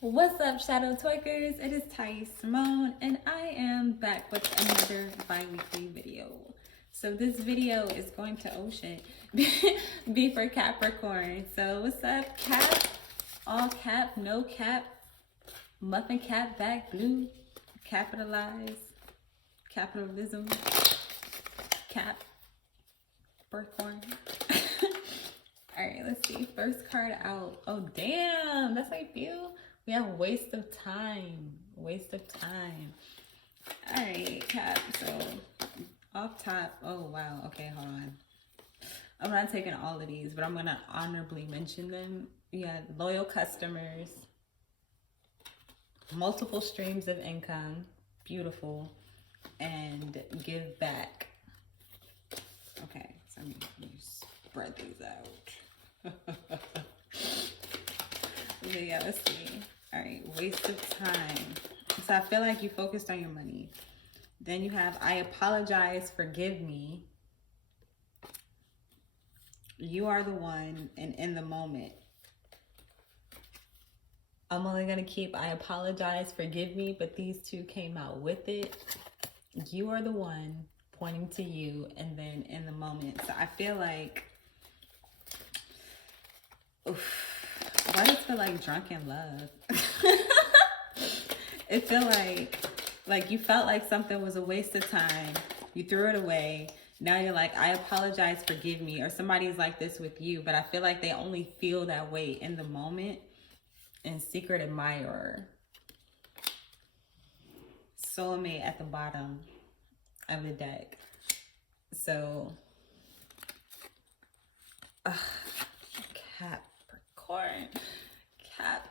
What's up, Shadow Twerkers? It is Simone, and I am back with another bi-weekly video. So this video is going to, oh shit, be for Capricorn. So what's up, Cap? All cap, no cap, muffin cap, back blue, capitalize, capitalism, cap, Capricorn. All right, let's see. First card out. Oh, damn. That's how you feel? We have waste of time. Waste of time. All right, Cap. So, off top. Oh, wow. Okay, hold on. I'm not taking all of these, but I'm going to honorably mention them. You got loyal customers, multiple streams of income. Beautiful. And give back. Okay, so let me spread these out. Yeah, let's see. All right, waste of time. So I feel like you focused on your money. Then you have, I apologize, forgive me. You are the one, and in the moment. I'm only going to keep, I apologize, forgive me, but these two came out with it. You are the one, pointing to you, and then in the moment. So I feel like, oof. Why does it feel like drunken love? It feel like you felt like something was a waste of time. You threw it away. Now you're like, I apologize, forgive me. Or somebody's like this with you, but I feel like they only feel that way in the moment. And secret admirer. Soulmate at the bottom of the deck. So, Capricorn. Cap.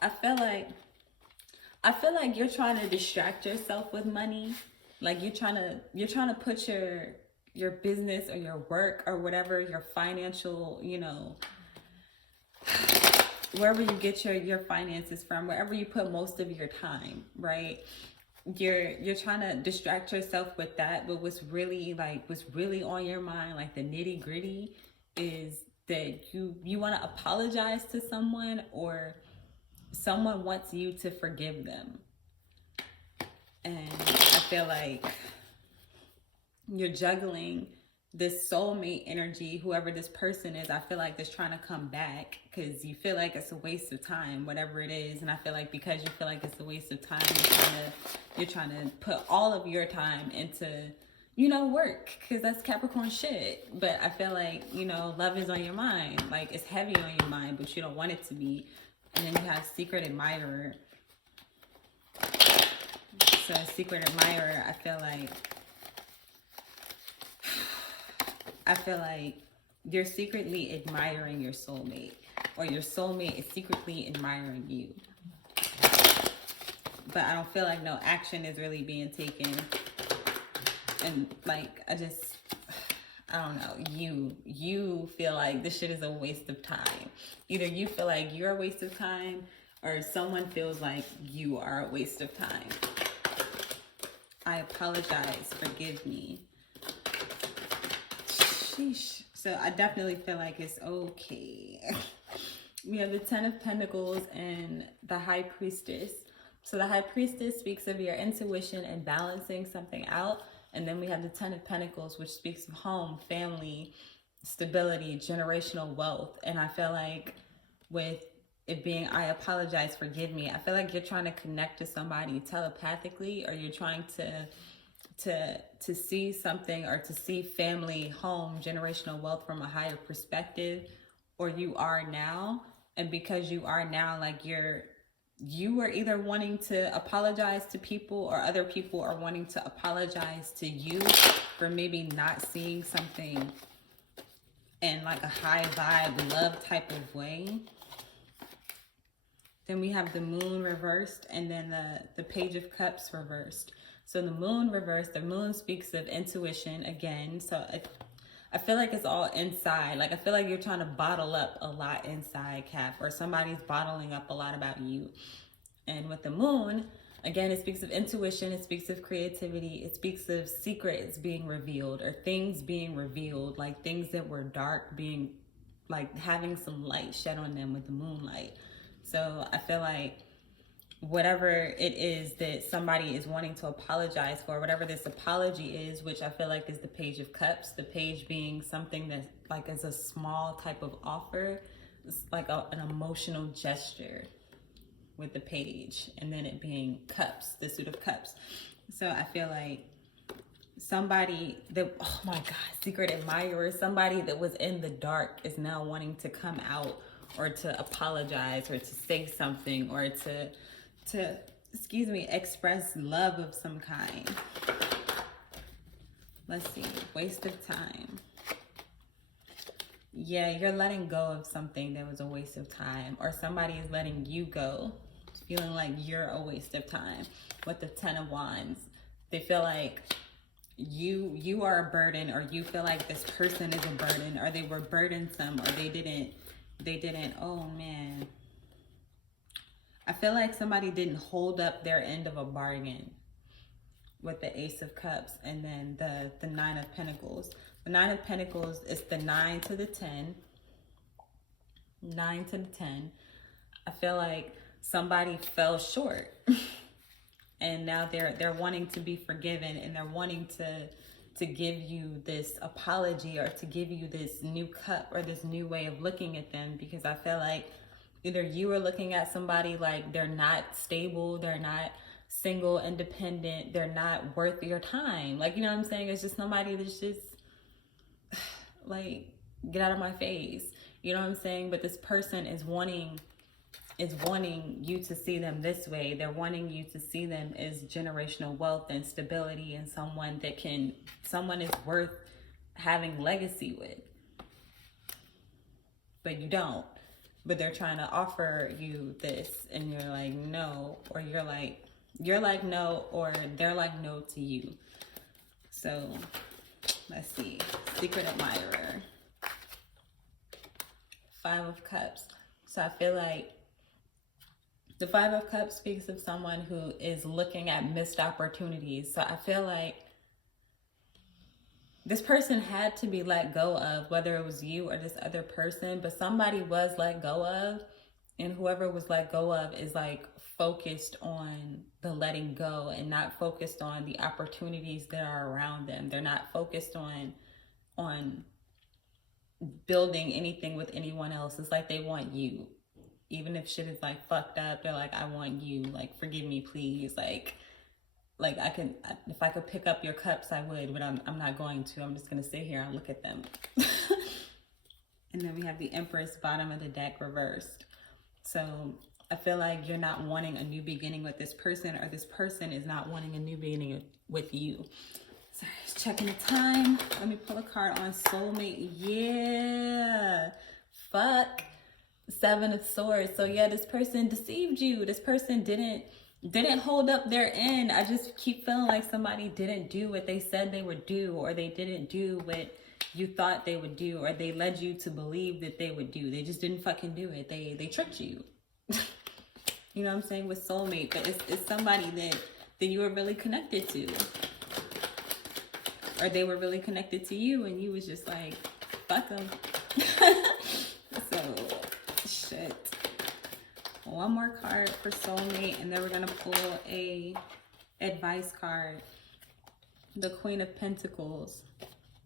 I feel like you're trying to distract yourself with money. Like you're trying to put your business or your work or whatever, your financial, you know, wherever you get your finances from, wherever you put most of your time, right? You're trying to distract yourself with that, but what's really on your mind, like the nitty-gritty, is that you want to apologize to someone, or someone wants you to forgive them. And I feel like you're juggling this soulmate energy, whoever this person is. I feel like that's trying to come back because you feel like it's a waste of time, whatever it is. And I feel like because you feel like it's a waste of time, you're trying to put all of your time into, you know, work, because that's Capricorn shit. But I feel like, you know, love is on your mind. Like, it's heavy on your mind, but you don't want it to be. And then you have secret admirer. So secret admirer, I feel like you're secretly admiring your soulmate, or your soulmate is secretly admiring you. But I don't feel like no action is really being taken. And like, I don't know, you feel like this shit is a waste of time. Either you feel like you're a waste of time, or someone feels like you are a waste of time. I apologize, forgive me. Sheesh. So I definitely feel like it's okay. We have the Ten of Pentacles and the High Priestess. So the High Priestess speaks of your intuition and balancing something out. And then we have the Ten of Pentacles, which speaks of home, family, stability, generational wealth. And I feel like with it being, I apologize, forgive me, I feel like you're trying to connect to somebody telepathically, or you're trying to see something, or to see family, home, generational wealth from a higher perspective, or you are now. And because you are now, like you are either wanting to apologize to people, or other people are wanting to apologize to you for maybe not seeing something in like a high vibe, love type of way. Then we have the Moon reversed, and then the Page of Cups reversed. So the Moon reversed, the Moon speaks of intuition again. So I feel like it's all inside. Like, I feel like you're trying to bottle up a lot inside, Cap, or somebody's bottling up a lot about you. And with the Moon, again, it speaks of intuition, it speaks of creativity, it speaks of secrets being revealed, or things being revealed, like things that were dark being like having some light shed on them with the moonlight. So I feel like whatever it is that somebody is wanting to apologize for, whatever this apology is, which I feel like is the Page of Cups, the page being something that like is a small type of offer, it's like an emotional gesture with the page, and then it being cups, the Suit of Cups. So I feel like somebody that, oh my God, secret admirer, somebody that was in the dark is now wanting to come out, or to apologize, or to say something, or to excuse me, express love of some kind. Let's see, waste of time. Yeah, you're letting go of something that was a waste of time, or somebody is letting you go, feeling like you're a waste of time. With the Ten of Wands, they feel like you are a burden, or you feel like this person is a burden, or they were burdensome, or they didn't, oh man. I feel like somebody didn't hold up their end of a bargain with the Ace of Cups, and then the Nine of Pentacles. The Nine of Pentacles is the 9 to the 10. 9 to the 10. I feel like somebody fell short. And now they're wanting to be forgiven, and they're wanting to give you this apology, or to give you this new cup, or this new way of looking at them, because I feel like either you are looking at somebody like they're not stable, they're not single, independent, they're not worth your time. Like, you know what I'm saying? It's just somebody that's just like, get out of my face. You know what I'm saying? But this person is wanting you to see them this way. They're wanting you to see them as generational wealth and stability, and someone is worth having legacy with. But you don't. But they're trying to offer you this, and you're like, no, or you're like no, or they're like no to you. So let's see, secret admirer, 5 of Cups. So I feel like the 5 of Cups speaks of someone who is looking at missed opportunities. So I feel like this person had to be let go of, whether it was you or this other person, but somebody was let go of, and whoever was let go of is like focused on the letting go, and not focused on the opportunities that are around them. They're not focused on building anything with anyone else. It's like they want you. Even if shit is like fucked up, they're like, I want you, like, forgive me, please. Like if I could pick up your cups, I would, but I'm not going to. I'm just going to sit here and look at them. And then we have the Empress, bottom of the deck, reversed. So I feel like you're not wanting a new beginning with this person, or this person is not wanting a new beginning with you. Sorry, just checking the time. Let me pull a card on soulmate. Yeah. Fuck. 7 of Swords. So yeah, this person deceived you. This person didn't hold up their end. I just keep feeling like somebody didn't do what they said they would do, or they didn't do what you thought they would do, or they led you to believe that they would do. They just didn't fucking do it. They tricked you. You know what I'm saying? With soulmate. But it's somebody that you were really connected to, or they were really connected to you, and you was just like, fuck them. So shit. One more card for soulmate, and then we're gonna pull a advice card. The Queen of Pentacles.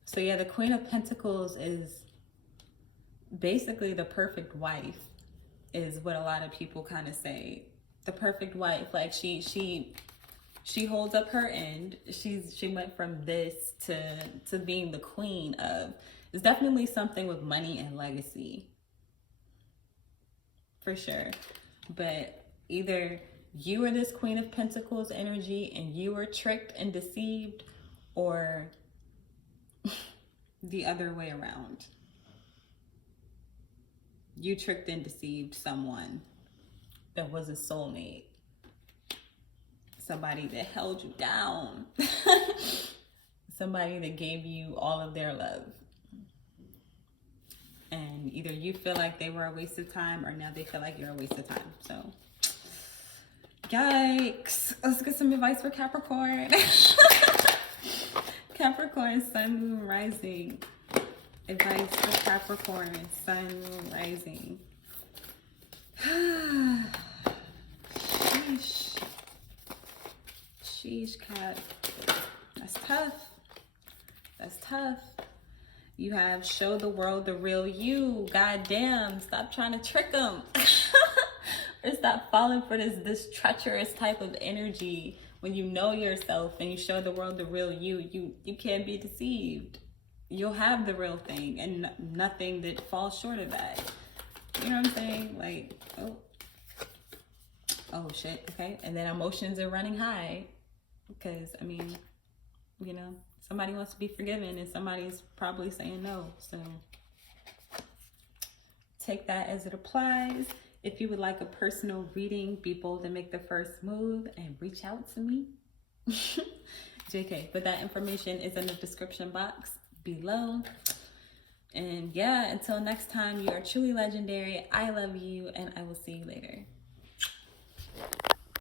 So yeah, the Queen of Pentacles is basically the perfect wife, is what a lot of people kind of say. The perfect wife, like she holds up her end. She went from this to being the queen of. It's definitely something with money and legacy, for sure. But either you are this Queen of Pentacles energy and you were tricked and deceived, or the other way around. You tricked and deceived someone that was a soulmate. Somebody that held you down. Somebody that gave you all of their love. And either you feel like they were a waste of time, or now they feel like you're a waste of time. So, yikes. Let's get some advice for Capricorn. Capricorn, sun, moon, rising. Advice for Capricorn, Sun, Moon, Rising. Sheesh. Sheesh, Cap. That's tough. That's tough. You have show the world the real you. Goddamn, stop trying to trick them. Or stop falling for this treacherous type of energy. When you know yourself and you show the world the real you, you can't be deceived. You'll have the real thing and nothing that falls short of that. You know what I'm saying? Like, oh shit, okay. And then emotions are running high because, I mean, you know, somebody wants to be forgiven and somebody's probably saying no. So take that as it applies. If you would like a personal reading, be bold and make the first move and reach out to me. JK, but that information is in the description box below. And yeah, until next time, you are truly legendary. I love you, and I will see you later.